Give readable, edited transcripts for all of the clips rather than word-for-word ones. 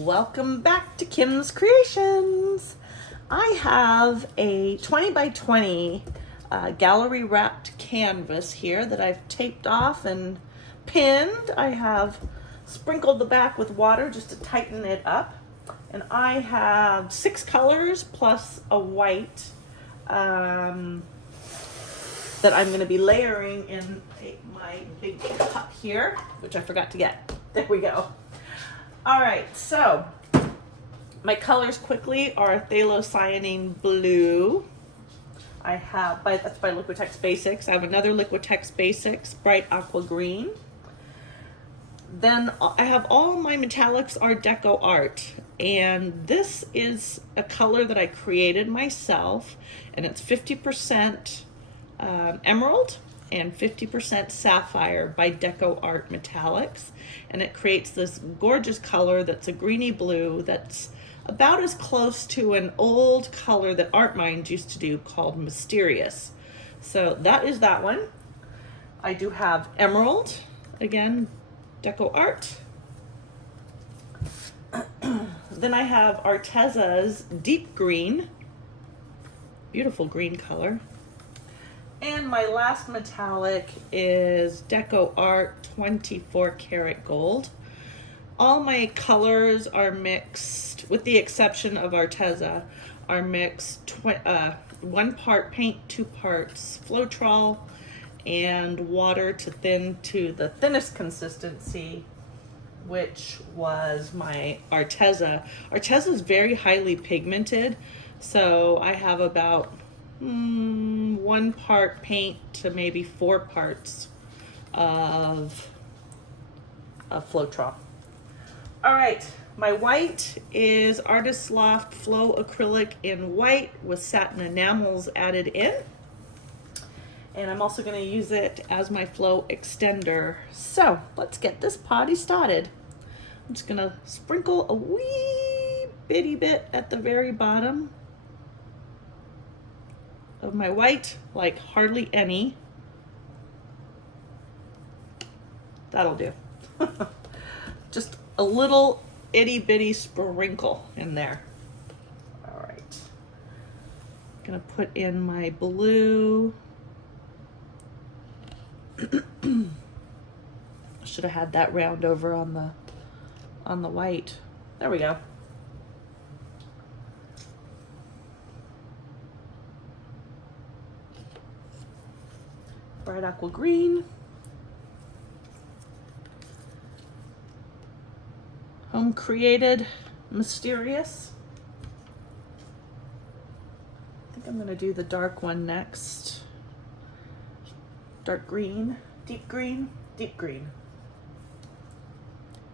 Welcome back to Kim's Creations. I have a 20 by 20 gallery wrapped canvas here that I've taped off and pinned. I have sprinkled the back with water just to tighten it up. And I have 6 colors plus a white that I'm going to be layering in my big cup here, which I forgot to get. There we go. All right, so my colors quickly are phthalocyanine blue. I have, that's by Liquitex Basics. I have another Liquitex Basics, bright aqua green. Then I have all my metallics are Deco Art. And this is a color that I created myself. And it's 50% emerald and 50% sapphire by Deco Art Metallics. And it creates this gorgeous color that's a greeny blue that's about as close to an old color that Art Minds used to do called Mysterious. So that is that one. I do have emerald, again, Deco Art. Then I have Arteza's deep green, beautiful green color. And my last metallic is Deco Art 24 karat gold. All my colors are mixed, with the exception of Arteza, are mixed 1 part paint, 2 parts Floetrol, and water to thin to the thinnest consistency, which was my Arteza. Arteza is very highly pigmented, so I have about 1 part paint to maybe 4 parts of Floetrol. All right, my white is Artist Loft Flow Acrylic in white with satin enamels added in. And I'm also going to use it as my flow extender. So let's get this party started. I'm just going to sprinkle a wee bitty bit at the very bottom of my white, like hardly any. That'll do. Just a little itty bitty sprinkle in there. All right. I'm gonna put in my blue. Should have had that round over on the white. There we go. Bright aqua green. Home created, mysterious. I think I'm gonna do the dark one next. Dark green, deep green, deep green.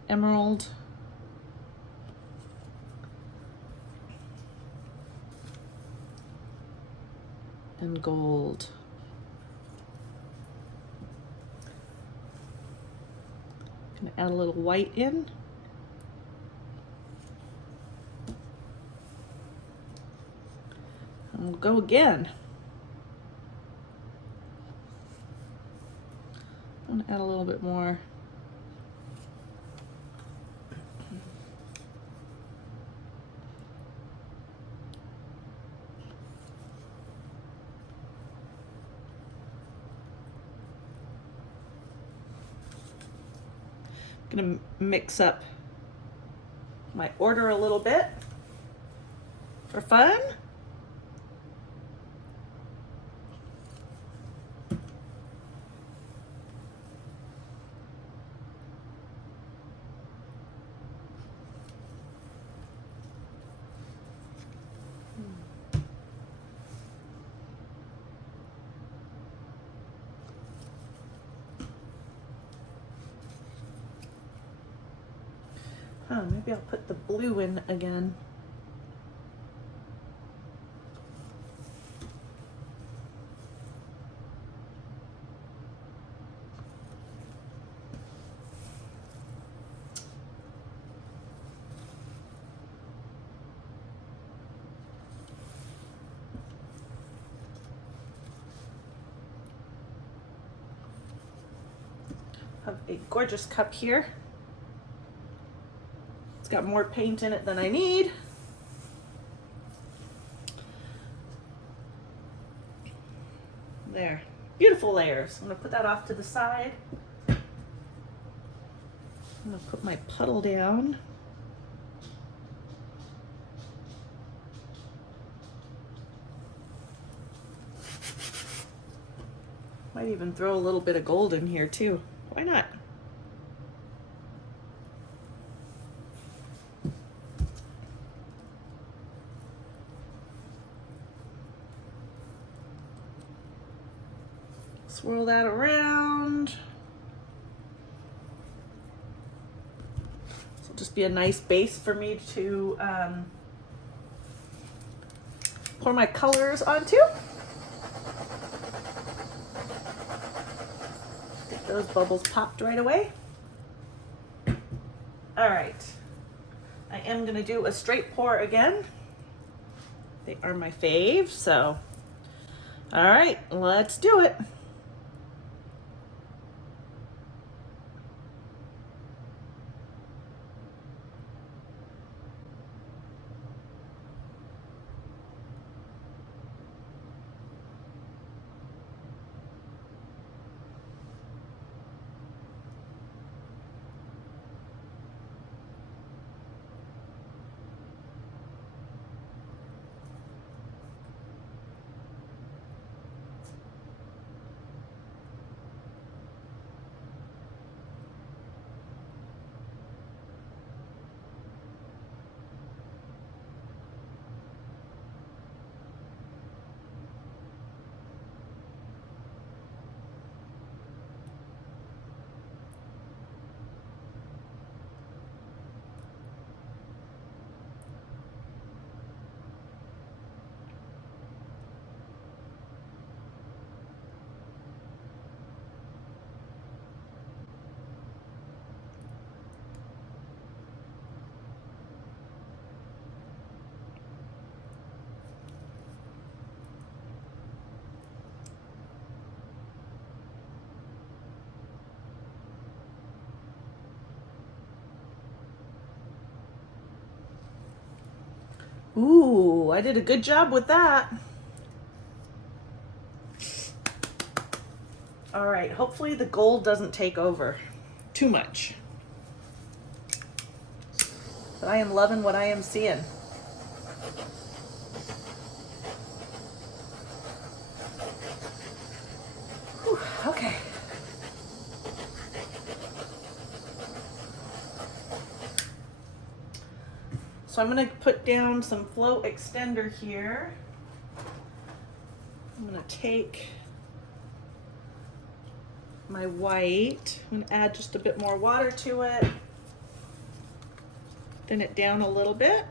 Emerald. And gold. Gonna add a little white in. And we'll go again. I'm gonna add a little bit more. Gonna mix up my order a little bit for fun. Maybe I'll put the blue in again. I have a gorgeous cup here. It's got more paint in it than I need. There, beautiful layers. I'm gonna put that off to the side. I'm gonna put my puddle down. Might even throw a little bit of gold in here too. Why not? Swirl that around. This will just be a nice base for me to pour my colors onto. Get those bubbles popped right away. All right, I am gonna do a straight pour again. They are my fave, so all right, let's do it. Ooh, I did a good job with that. All right, hopefully the gold doesn't take over too much. But I am loving what I am seeing. Whew, okay. So I'm going to put down some flow extender here. I'm going to take my white. I'm going to add just a bit more water to it. Thin it down a little bit.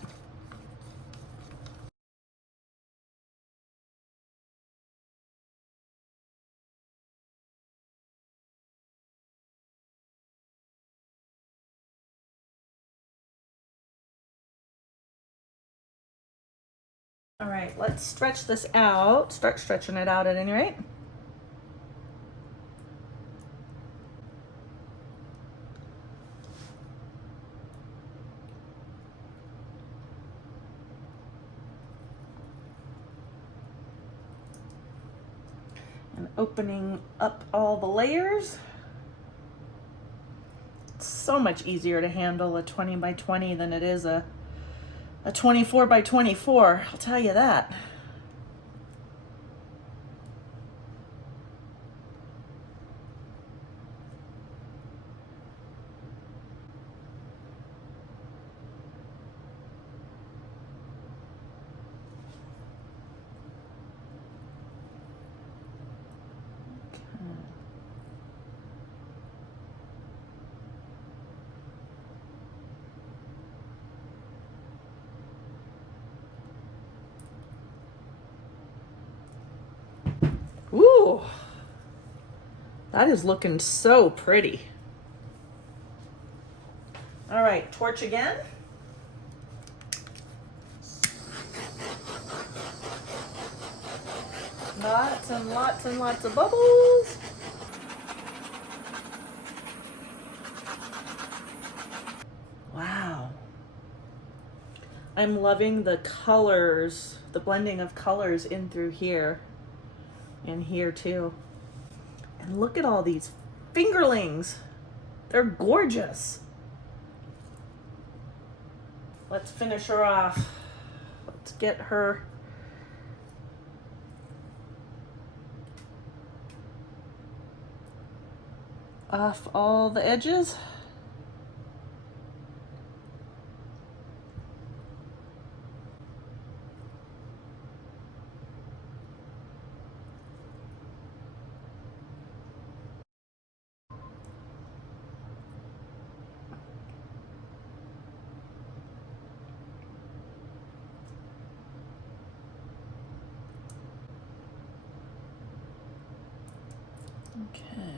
All right, let's stretch this out. Start stretching it out at any rate. And opening up all the layers. It's so much easier to handle a 20 by 20 than it is a 24 by 24, I'll tell you that. Ooh, that is looking so pretty. All right, torch again. Lots and lots and lots of bubbles. Wow, I'm loving the colors, the blending of colors in through here and here too. And look at all these fingerlings. They're gorgeous. Let's finish her off. Let's get her off all the edges. Okay.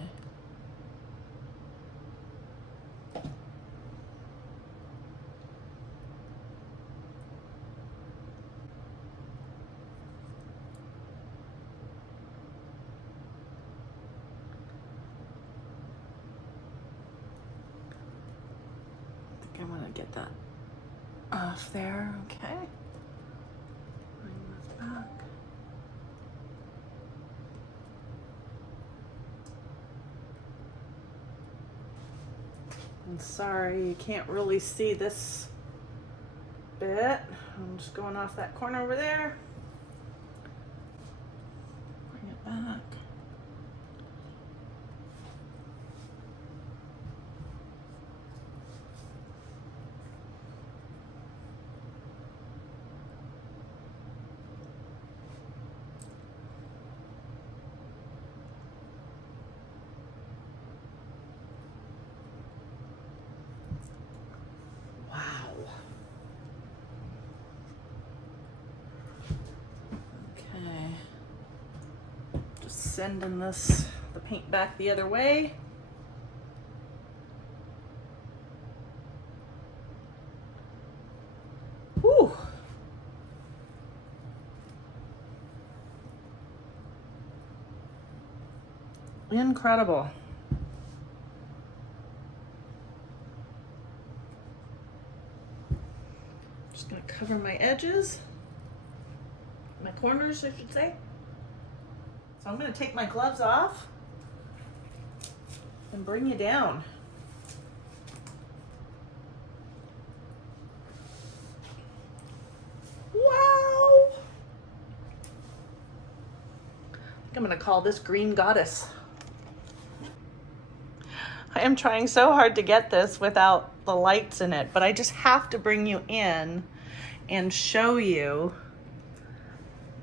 I want to get that off there, okay. Bring this back. I'm sorry, you can't really see this bit. I'm just going off that corner over there. Bring it back. Sending the paint back the other way. Whew. Incredible. Just gonna cover my edges, my corners, I should say. So I'm going to take my gloves off and bring you down. Wow! I think I'm going to call this Green Goddess. I am trying so hard to get this without the lights in it, but I just have to bring you in and show you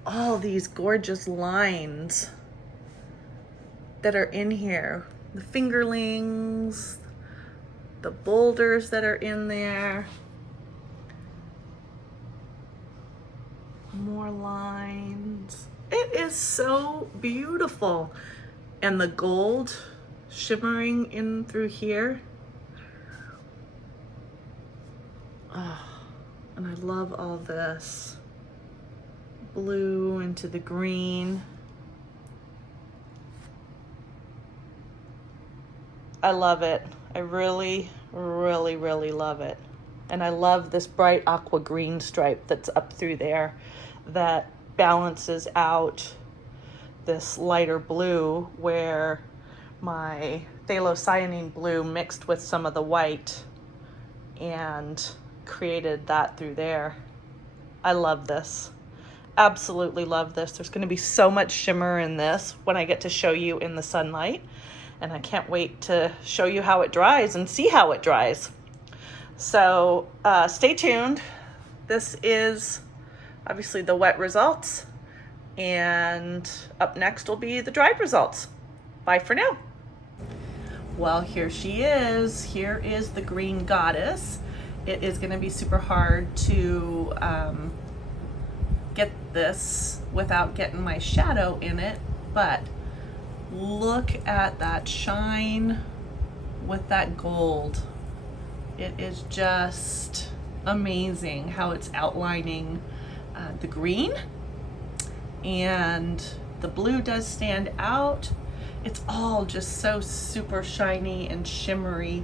all these gorgeous lines that are in here. The fingerlings, the boulders that are in there. More lines. It is so beautiful. And the gold shimmering in through here. Oh, and I love all this. Blue into the green. I love it. I really, really, really love it. And I love this bright aqua green stripe that's up through there that balances out this lighter blue where my phthalocyanine blue mixed with some of the white and created that through there. I love this. Absolutely love this. There's going to be so much shimmer in this when I get to show you in the sunlight, and I can't wait to show you how it dries and see how it dries. So stay tuned. This is obviously the wet results, and up next will be the dried results. Bye for now. Well, here she is. Here is the Green Goddess. It is going to be super hard to get this without getting my shadow in it, but look at that shine with that gold. It is just amazing how it's outlining the green, and the blue does stand out. It's all just so super shiny and shimmery,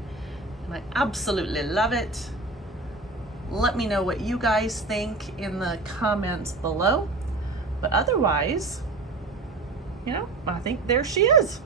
and I absolutely love it. Let me know what you guys think in the comments below. But otherwise, you know, I think there she is.